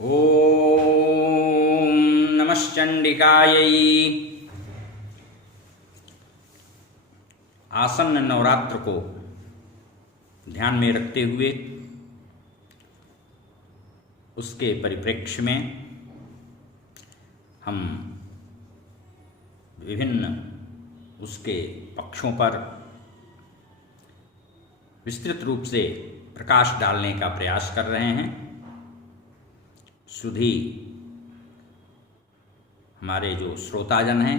ओम नमश्चंडिकायै। आसन्न नवरात्र को ध्यान में रखते हुए उसके परिप्रेक्ष्य में हम विभिन्न उसके पक्षों पर विस्तृत रूप से प्रकाश डालने का प्रयास कर रहे हैं। सुधी हमारे जो श्रोताजन हैं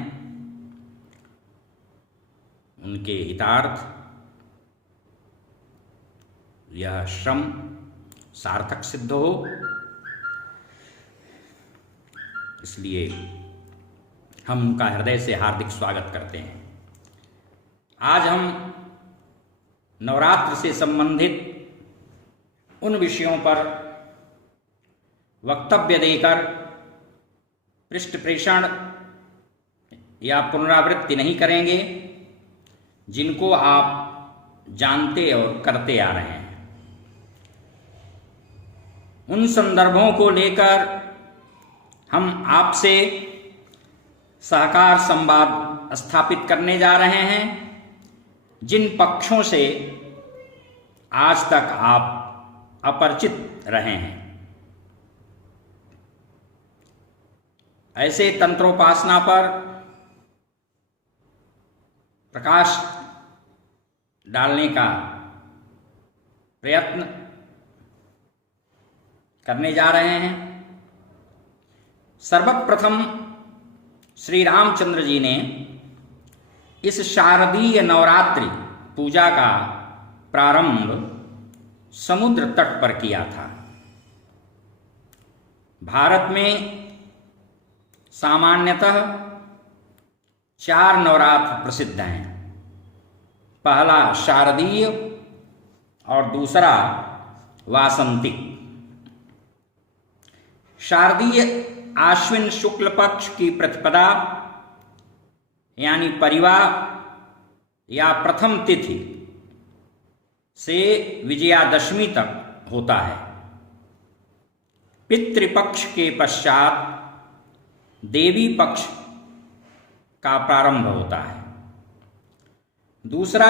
उनके हितार्थ यह श्रम सार्थक सिद्ध हो, इसलिए हम उनका हृदय से हार्दिक स्वागत करते हैं। आज हम नवरात्र से संबंधित उन विषयों पर वक्तव्य देकर पृष्ठ प्रेषण या पुनरावृत्ति नहीं करेंगे, जिनको आप जानते और करते आ रहे हैं। उन संदर्भों को लेकर हम आपसे सहकार संवाद स्थापित करने जा रहे हैं, जिन पक्षों से आज तक आप अपरिचित रहे हैं। ऐसे तंत्रोपासना पर प्रकाश डालने का प्रयत्न करने जा रहे हैं। सर्वप्रथम श्री रामचंद्र जी ने इस शारदीय नवरात्रि पूजा का प्रारंभ समुद्र तट पर किया था। भारत में सामान्यतः 4 नवरात्र प्रसिद्ध हैं। पहला शारदीय और दूसरा वासंतिक। शारदीय आश्विन शुक्ल पक्ष की प्रतिपदा यानी परिवा या प्रथम तिथि से विजयादशमी तक होता है। पितृपक्ष के पश्चात देवी पक्ष का प्रारंभ होता है। दूसरा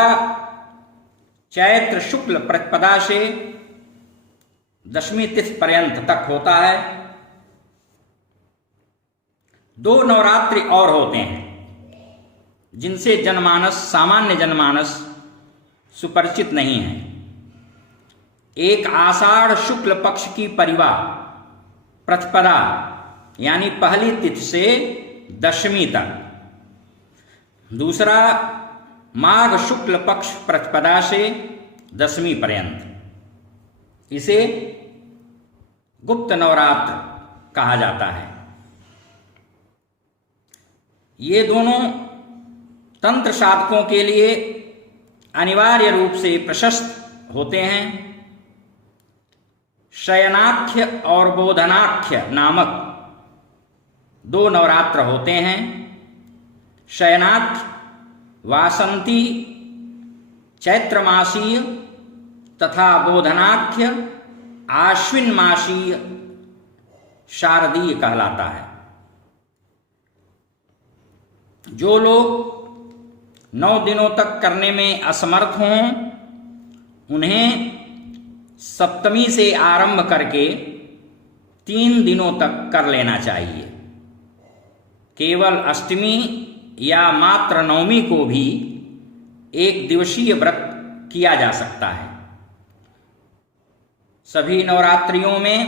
चैत्र शुक्ल प्रतिपदा से दशमी तिथि पर्यंत तक होता है। 2 नवरात्रि और होते हैं जिनसे सामान्य जनमानस सुपरिचित नहीं है। एक आषाढ़ शुक्ल पक्ष की परिवा प्रतिपदा यानी पहली तिथि से दशमी तक। दूसरा माघ शुक्ल पक्ष प्रतिपदा से दशमी पर्यंत। इसे गुप्त नवरात्र कहा जाता है। ये दोनों तंत्र साधकों के लिए अनिवार्य रूप से प्रशस्त होते हैं। शयनाख्य और बोधनाख्य नामक 2 नवरात्र होते हैं। शयनाख्य वासंती चैत्रमासीय तथा बोधनाख्य आश्विन मासीय शारदीय कहलाता है। जो लोग 9 दिनों तक करने में असमर्थ हों उन्हें सप्तमी से आरंभ करके 3 दिनों तक कर लेना चाहिए। केवल अष्टमी या मात्र नवमी को भी 1 दिवसीय व्रत किया जा सकता है। सभी नवरात्रियों में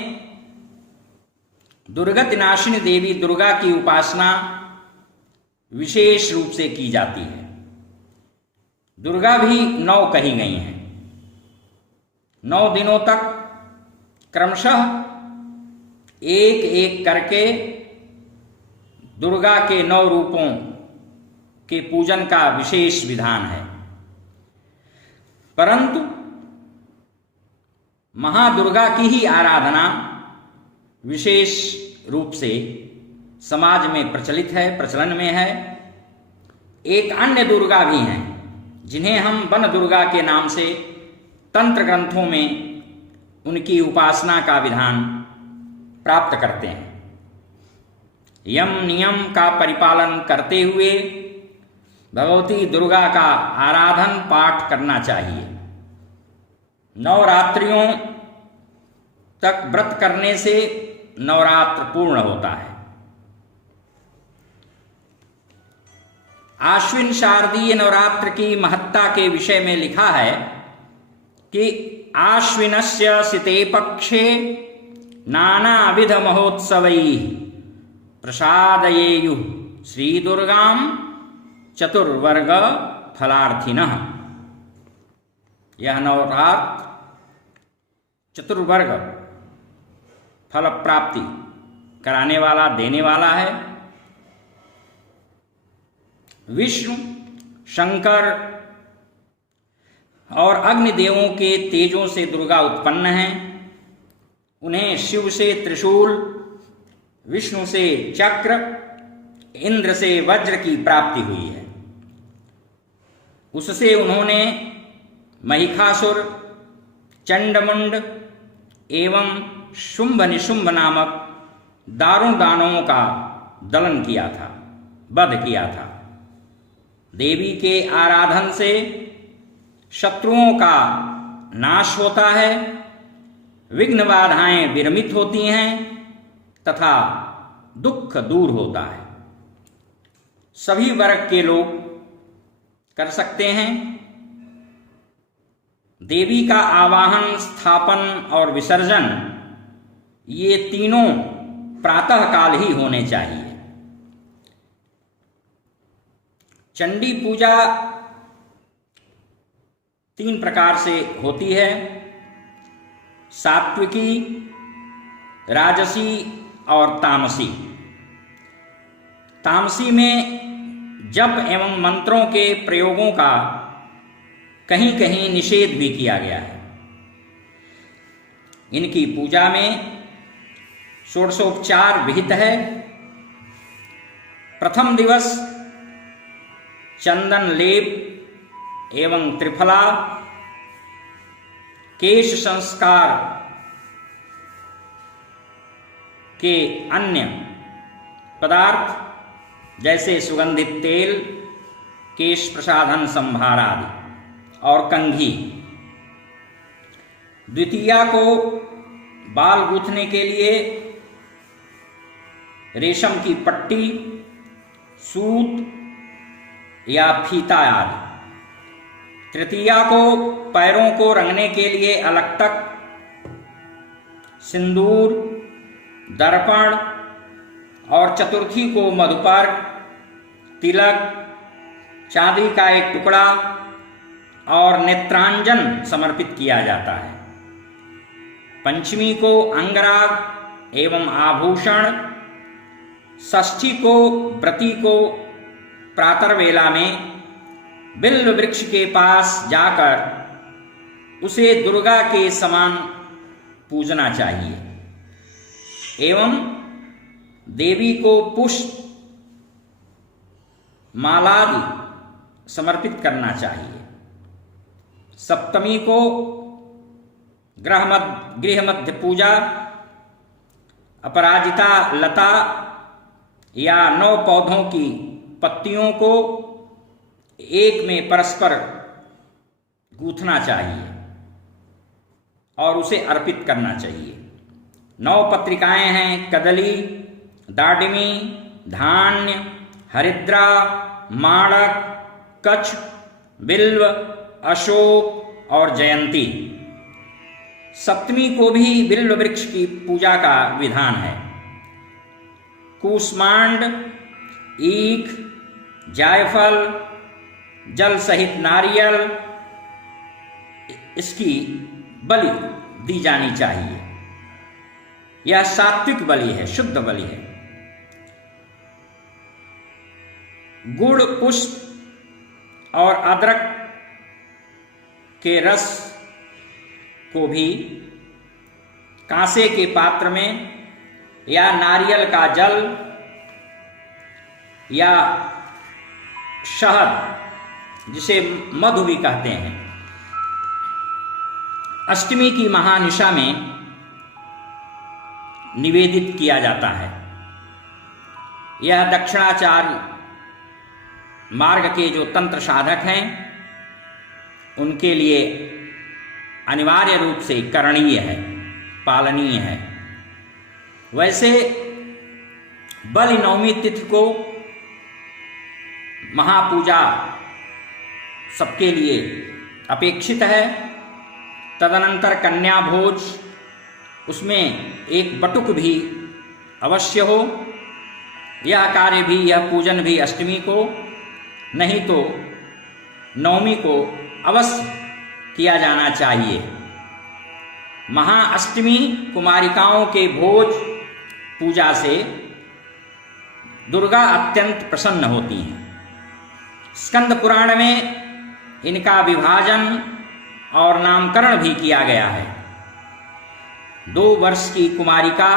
दुर्गति नाशिनी देवी दुर्गा की उपासना विशेष रूप से की जाती है। दुर्गा भी 9 कही गई हैं। 9 दिनों तक क्रमशः एक एक करके दुर्गा के 9 रूपों के पूजन का विशेष विधान है। परंतु महादुर्गा की ही आराधना विशेष रूप से समाज में प्रचलन में है। एक अन्य दुर्गा भी हैं जिन्हें हम वन दुर्गा के नाम से तंत्र ग्रंथों में उनकी उपासना का विधान प्राप्त करते हैं। यम नियम का परिपालन करते हुए भगवती दुर्गा का आराधन पाठ करना चाहिए। नवरात्रियों तक व्रत करने से नवरात्र पूर्ण होता है। आश्विन शारदीय नवरात्र की महत्ता के विषय में लिखा है कि आश्विनस्य सिते पक्षे नानाविध महोत्सवैः प्रसादयेयुः श्री दुर्गां चतुर्वर्ग फलार्थिनः। यह नवरात्र चतुर्वर्ग फल प्राप्ति कराने वाला, देने वाला है। विष्णु, शंकर और अग्निदेवों के तेजों से दुर्गा उत्पन्न हैं। उन्हें शिव से त्रिशूल, विष्णु से चक्र, इंद्र से वज्र की प्राप्ति हुई है। उससे उन्होंने महिषासुर, चंडमुंड एवं शुंभ निशुंभ नामक दारुण दानवों का दलन किया था, वध किया था। देवी के आराधन से शत्रुओं का नाश होता है, विघ्न बाधाएं विरमित होती हैं तथा दुख दूर होता है। सभी वर्ग के लोग कर सकते हैं। देवी का आवाहन, स्थापन और विसर्जन ये तीनों प्रातः काल ही होने चाहिए। चंडी पूजा 3 प्रकार से होती है: सात्विकी, राजसी और तामसी। तामसी में जप एवं मंत्रों के प्रयोगों का कहीं कहीं निषेध भी किया गया है। इनकी पूजा में षोडशोपचार विहित है। प्रथम दिवस चंदन लेप एवं त्रिफला, केश संस्कार के अन्य पदार्थ जैसे सुगंधित तेल, केश प्रसाधन संभार आदि और कंघी। द्वितीया को बाल गूंथने के लिए रेशम की पट्टी, सूत या फीता आदि। तृतीया को पैरों को रंगने के लिए अलक्तक, सिंदूर, दर्पण और चतुर्थी को मधुपर्क, तिलक, चांदी का एक टुकड़ा और नेत्रांजन समर्पित किया जाता है। पंचमी को अंगराग एवं आभूषण, षष्ठी को व्रती को प्रातर्वेला में बिल्व वृक्ष के पास जाकर उसे दुर्गा के समान पूजना चाहिए एवं देवी को पुष्प मालादि समर्पित करना चाहिए। सप्तमी को गृह मध्य पूजा, अपराजिता लता या 9 पौधों की पत्तियों को एक में परस्पर गूंथना चाहिए और उसे अर्पित करना चाहिए। 9 पत्रिकाएं हैं: कदली, दाडिमी, धान्य, हरिद्रा, माणक, कच्छ, बिल्व, अशोक और जयंती। सप्तमी को भी बिल्व वृक्ष की पूजा का विधान है। कूष्मांड, ईख, जायफल, जल सहित नारियल इसकी बलि दी जानी चाहिए। यह सात्विक बलि है, शुद्ध बलि है। गुड़, पुष्प और अदरक के रस को भी कांसे के पात्र में या नारियल का जल या शहद जिसे मधु भी कहते हैं, अष्टमी की महानिशा में निवेदित किया जाता है। यह दक्षिणाचार्य मार्ग के जो तंत्र साधक हैं उनके लिए अनिवार्य रूप से करणीय है, पालनीय है। वैसे बलि नवमी तिथि को महापूजा सबके लिए अपेक्षित है। तदनंतर कन्या भोज, उसमें एक बटुक भी अवश्य हो। यह कार्य भी, यह पूजन भी अष्टमी को नहीं तो नवमी को अवश्य किया जाना चाहिए। महाअष्टमी कुमारिकाओं के भोज पूजा से दुर्गा अत्यंत प्रसन्न होती हैं। स्कंद पुराण में इनका विभाजन और नामकरण भी किया गया है। 2 वर्ष की कुमारिका,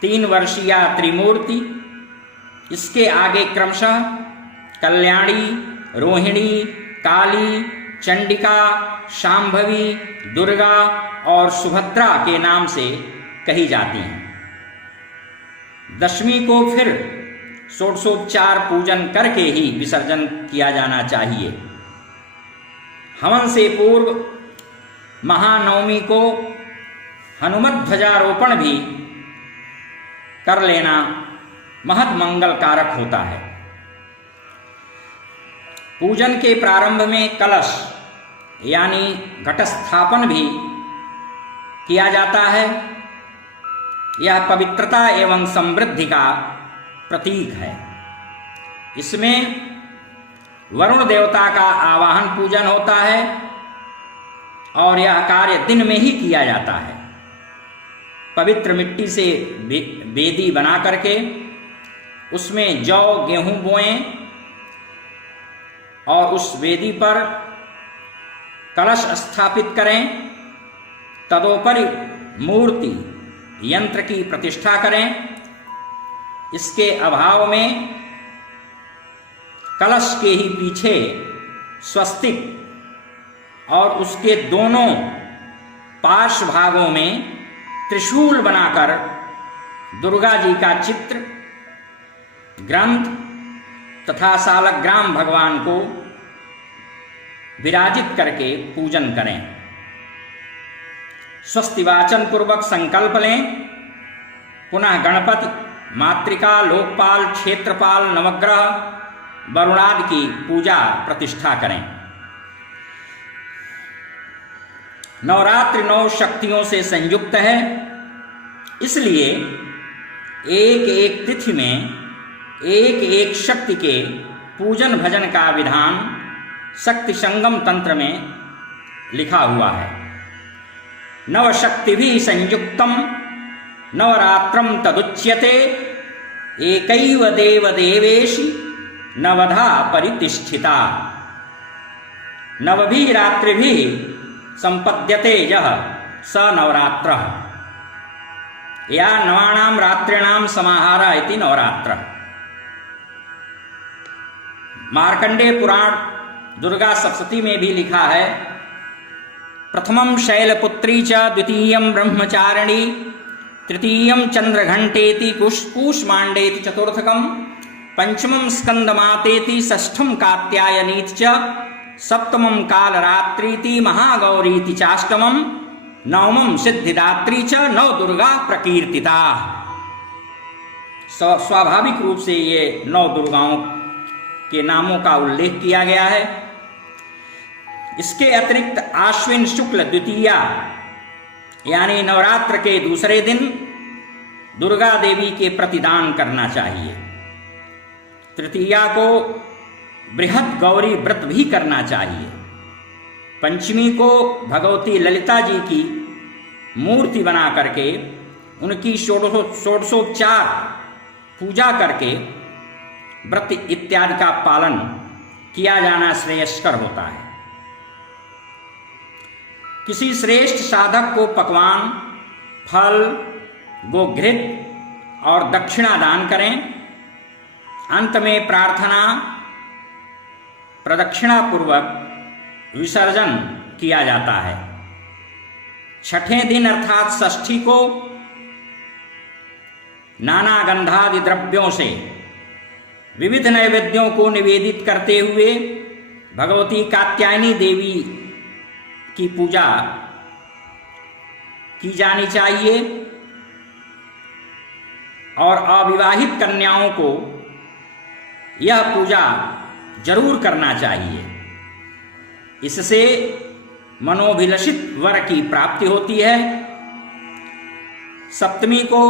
3 वर्षीय त्रिमूर्ति, इसके आगे क्रमशः कल्याणी, रोहिणी, काली, चंडिका, शांभवी, दुर्गा और सुभद्रा के नाम से कही जाती हैं। दशमी को फिर षोडशोपचार पूजन करके ही विसर्जन किया जाना चाहिए। हवन से पूर्व महानवमी को हनुमत ध्वजारोपण भी कर लेना महद मंगल कारक होता है। पूजन के प्रारंभ में कलश यानी घटस्थापन भी किया जाता है। यह पवित्रता एवं समृद्धि का प्रतीक है। इसमें वरुण देवता का आवाहन पूजन होता है और यह कार्य दिन में ही किया जाता है। पवित्र मिट्टी से वेदी बना करके उसमें जौ गेहूं बोएं और उस वेदी पर कलश स्थापित करें। तदोपरि मूर्ति यंत्र की प्रतिष्ठा करें। इसके अभाव में कलश के ही पीछे स्वस्तिक और उसके दोनों पार्श्व भागों में त्रिशूल बनाकर दुर्गा जी का चित्र, ग्रंथ तथा सालग्राम भगवान को विराजित करके पूजन करें। स्वस्ति वाचन पूर्वक संकल्प लें। पुनः गणपति, मातृका, लोकपाल, क्षेत्रपाल, नवग्रह, वरुणादि की पूजा प्रतिष्ठा करें। नवरात्रि 9 शक्तियों से संयुक्त है, इसलिए एक एक तिथि में एक एक शक्ति के पूजन भजन का विधान शक्ति संगम तंत्र में लिखा हुआ है। नवशक्ति भी संयुक्तम नवरात्रम तदुच्यते एकैव देव देवेशि नवधा परितिष्ठिता नवभि रात्रिभि संपद्यते यह स नवरात्रः या नवानां रात्रिणां समाहारः इति नवरात्रः। मार्कंडेय पुराण दुर्गा सप्तशती में भी लिखा है, प्रथमं शैलपुत्री च द्वितीयं ब्रह्मचारिणी तृतीयं चंद्रघंटेति कूष्मांडेति चतुर्थकं पंचमं स्कंदमातेति षष्ठं कात्यायनीति च सप्तमं कालरात्रीति महागौरीति चाष्टमं नवमं सिद्धिदात्री च नवदुर्गा प्रकीर्तिता। स्वाभाविक रूप से ये 9 दुर्गाओं के नामों का उल्लेख किया गया है। इसके अतिरिक्त आश्विन शुक्ल द्वितीया यानी नवरात्र के दूसरे दिन दुर्गा देवी के प्रतिदान करना चाहिए। तृतीया को बृहत गौरी व्रत भी करना चाहिए। पंचमी को भगवती ललिता जी की मूर्ति बना करके उनकी षोडशोपचार पूजा करके व्रत इत्यादि का पालन किया जाना श्रेयस्कर होता है। किसी श्रेष्ठ साधक को पकवान, फल, गोघृत और दक्षिणा दान करें। अंत में प्रार्थना प्रदक्षिणा पूर्वक विसर्जन किया जाता है। छठे दिन अर्थात षष्ठी को नाना गंधादि द्रव्यों से विविध नैवेद्यों को निवेदित करते हुए भगवती कात्यायनी देवी की पूजा की जानी चाहिए और अविवाहित कन्याओं को यह पूजा जरूर करना चाहिए। इससे मनोभिलषित वर की प्राप्ति होती है। सप्तमी को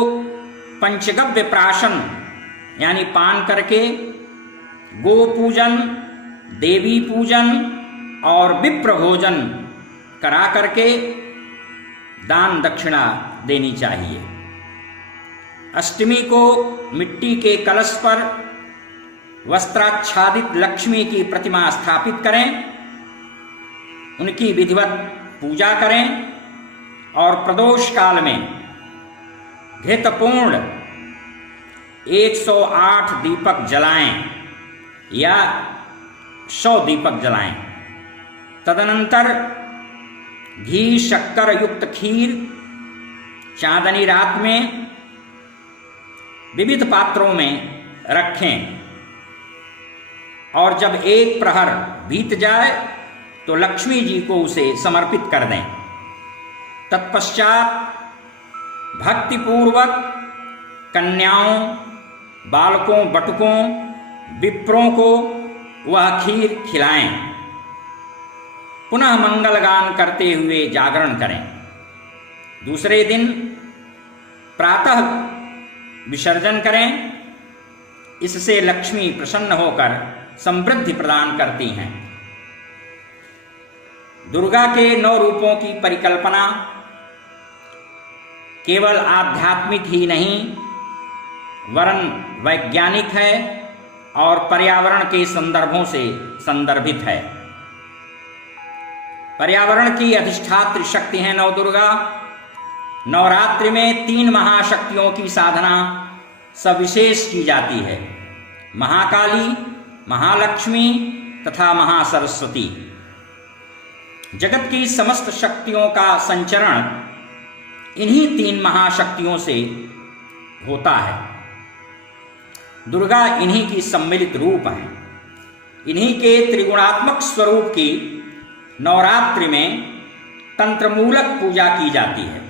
पंचगव्य प्राशन यानी पान करके गो पूजन, देवी पूजन और विप्र भोजन करा करके दान दक्षिणा देनी चाहिए। अष्टमी को मिट्टी के कलश पर वस्त्राच्छादित लक्ष्मी की प्रतिमा स्थापित करें, उनकी विधिवत पूजा करें और प्रदोष काल में घृतपूर्ण 108 दीपक जलाएं या 100 दीपक जलाएं। तदनंतर घी शक्कर युक्त खीर चांदनी रात में विविध पात्रों में रखें और जब एक प्रहर बीत जाए तो लक्ष्मी जी को उसे समर्पित कर दें। तत्पश्चात भक्तिपूर्वक कन्याओं, बालकों, बटुकों, विप्रों को वह खीर खिलाएं। पुनः मंगल गान करते हुए जागरण करें। दूसरे दिन प्रातः विसर्जन करें। इससे लक्ष्मी प्रसन्न होकर समृद्धि प्रदान करती हैं। दुर्गा के 9 रूपों की परिकल्पना केवल आध्यात्मिक ही नहीं वरन वैज्ञानिक है और पर्यावरण के संदर्भों से संदर्भित है। पर्यावरण की अधिष्ठात्री शक्ति है नवदुर्गा। नवरात्रि में 3 महाशक्तियों की साधना सविशेष की जाती है, महाकाली, महालक्ष्मी तथा महासरस्वती। जगत की समस्त शक्तियों का संचरण इन्हीं 3 महाशक्तियों से होता है। दुर्गा इन्हीं की सम्मिलित रूप है। इन्हीं के त्रिगुणात्मक स्वरूप की नवरात्रि में तंत्रमूलक पूजा की जाती है।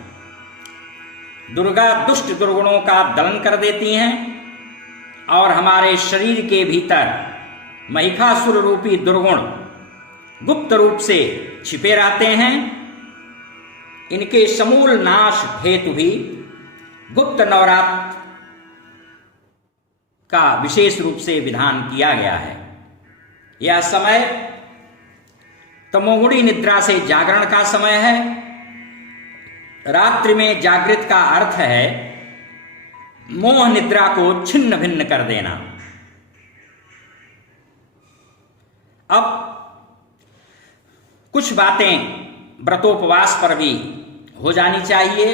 दुर्गा दुष्ट दुर्गुणों का दलन कर देती हैं और हमारे शरीर के भीतर महिषासुर रूपी दुर्गुण गुप्त रूप से छिपे रहते हैं। इनके समूल नाश हेतु भी गुप्त नवरात्र का विशेष रूप से विधान किया गया है। यह समय तमोगुणी निद्रा से जागरण का समय है। रात्रि में जागृत का अर्थ है मोह निद्रा को छिन्न भिन्न कर देना। अब कुछ बातें व्रतोपवास पर भी हो जानी चाहिए।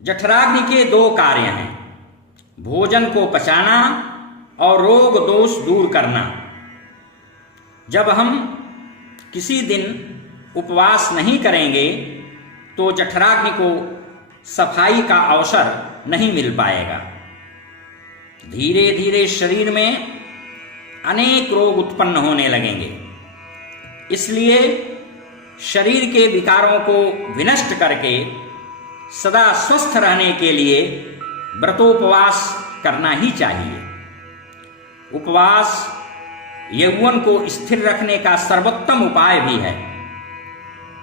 जठराग्नि के 2 कार्य हैं, भोजन को पचाना और रोग दोष दूर करना। जब हम किसी दिन उपवास नहीं करेंगे तो जठराग्नि को सफाई का अवसर नहीं मिल पाएगा। धीरे धीरे शरीर में अनेक रोग उत्पन्न होने लगेंगे। इसलिए शरीर के विकारों को विनष्ट करके सदा स्वस्थ रहने के लिए व्रतोपवास करना ही चाहिए। उपवास यौवन को स्थिर रखने का सर्वोत्तम उपाय भी है।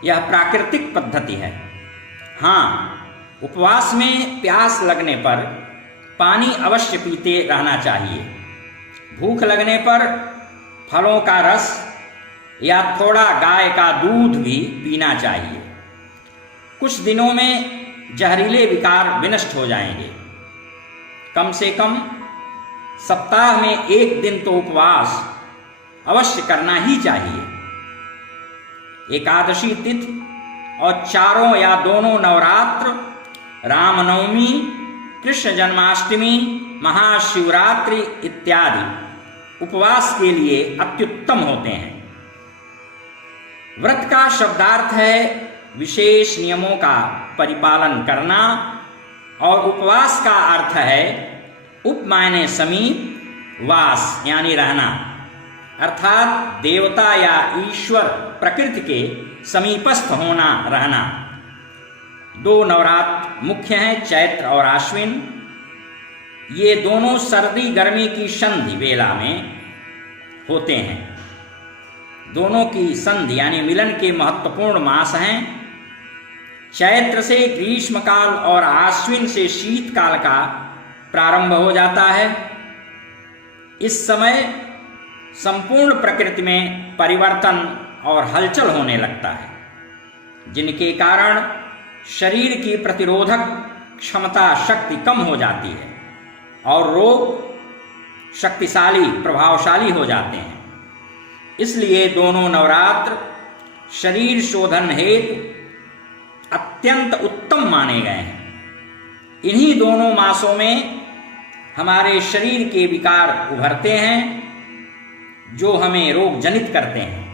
यह प्राकृतिक पद्धति है। हाँ, उपवास में प्यास लगने पर पानी अवश्य पीते रहना चाहिए। भूख लगने पर फलों का रस या थोड़ा गाय का दूध भी पीना चाहिए। कुछ दिनों में जहरीले विकार विनष्ट हो जाएंगे। कम से कम सप्ताह में 1 दिन तो उपवास अवश्य करना ही चाहिए। एकादशी तिथि और चारों या दोनों नवरात्र, रामनवमी, कृष्ण जन्माष्टमी, महाशिवरात्रि इत्यादि उपवास के लिए अत्युत्तम होते हैं। व्रत का शब्दार्थ है विशेष नियमों का परिपालन करना और उपवास का अर्थ है उप माने समीप, वास यानी रहना, अर्थात देवता या ईश्वर प्रकृति के समीपस्थ होना, रहना। 2 नवरात्र मुख्य हैं, चैत्र और आश्विन। ये दोनों सर्दी गर्मी की संधि वेला में होते हैं। दोनों की संधि यानी मिलन के महत्वपूर्ण मास हैं। चैत्र से ग्रीष्मकाल और आश्विन से शीतकाल का प्रारंभ हो जाता है। इस समय संपूर्ण प्रकृति में परिवर्तन और हलचल होने लगता है, जिनके कारण शरीर की प्रतिरोधक क्षमता शक्ति कम हो जाती है और रोग शक्तिशाली प्रभावशाली हो जाते हैं। इसलिए दोनों नवरात्र शरीर शोधन हेतु अत्यंत उत्तम माने गए हैं। इन्हीं दोनों मासों में हमारे शरीर के विकार उभरते हैं जो हमें रोग जनित करते हैं।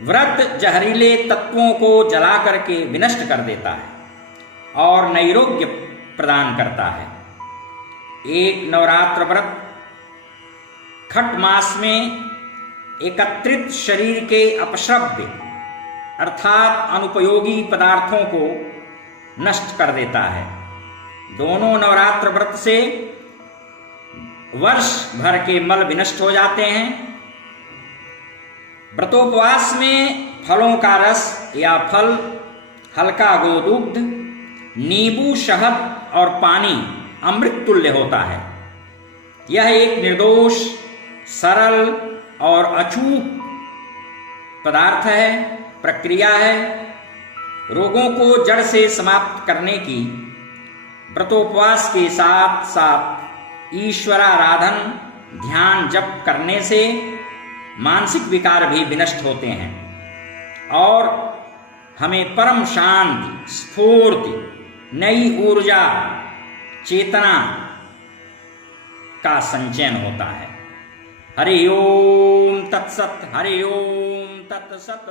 व्रत जहरीले तत्वों को जला करके विनष्ट कर देता है और नैरोग्य प्रदान करता है। एक नवरात्र व्रत खट मास में एकत्रित शरीर के अपश्रव्य अर्थात अनुपयोगी पदार्थों को नष्ट कर देता है। दोनों नवरात्र व्रत से वर्ष भर के मल विनष्ट हो जाते हैं। व्रतोपवास में फलों का रस या फल, हल्का गोदुग्ध, नींबू, शहद और पानी अमृत तुल्य होता है। यह एक निर्दोष, सरल और अछूत पदार्थ है, प्रक्रिया है। रोगों को जड़ से समाप्त करने की व्रतोपवास के साथ साथ ईश्वराराधन, ध्यान, जप करने से मानसिक विकार भी विनष्ट होते हैं और हमें परम शांति, स्फूर्ति, नई ऊर्जा, चेतना का संचयन होता है। हरि ओम तत्सत, हरि ओम तत्सत।